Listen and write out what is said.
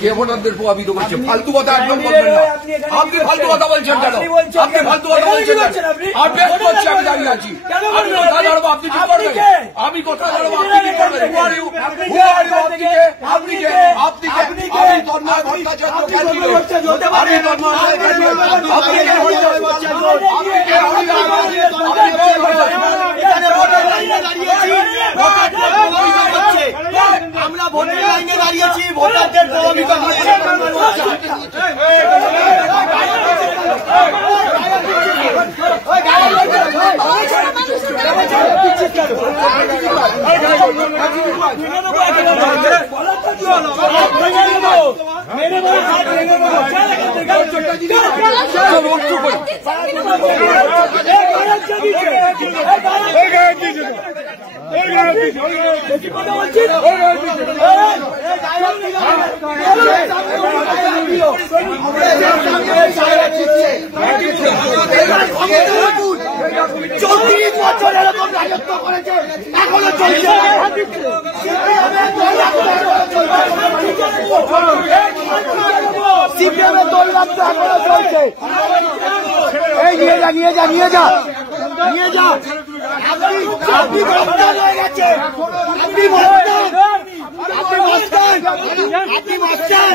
কে ভোটারদের প্রভাবিত করছে? ফালতু কথা একদম বলবেন না। আপনি ফালতু কথা বলছেন কেন? আপনি ফালতু কথা বলছেন কেন? আর বেশ করছি, আমি দাঁড়িয়ে আছি। আমি কোথায় দাঁড়াবো? আপনি কি করবেন? আমি কোথায় দাঁড়াবো? আপনি কি করবেন? আপনি কে? আপনি তন্ময় ভট্টাচার্য ক্যান্ডিডেট। আমি তন্ময় ক্যান্ডিডেট। আপনি কে? আমরা ভোটের লাইনে দাঁড়িয়েছি, ভোটারদের প্রভাবিত হচ্ছে। চৌত্রিশ বছর এরকম রাজত্ব করেছে, এখনো চলছে। সিপিএমের দৌরাত্ম এখনো চলছে। এই নিয়ে যা নিয়ে যা নিয়ে যা নিয়ে যা। আপনি মস্তান হয়ে গেছে, আপনি মস্তান, আপনি মস্তান, আপনি মস্তান।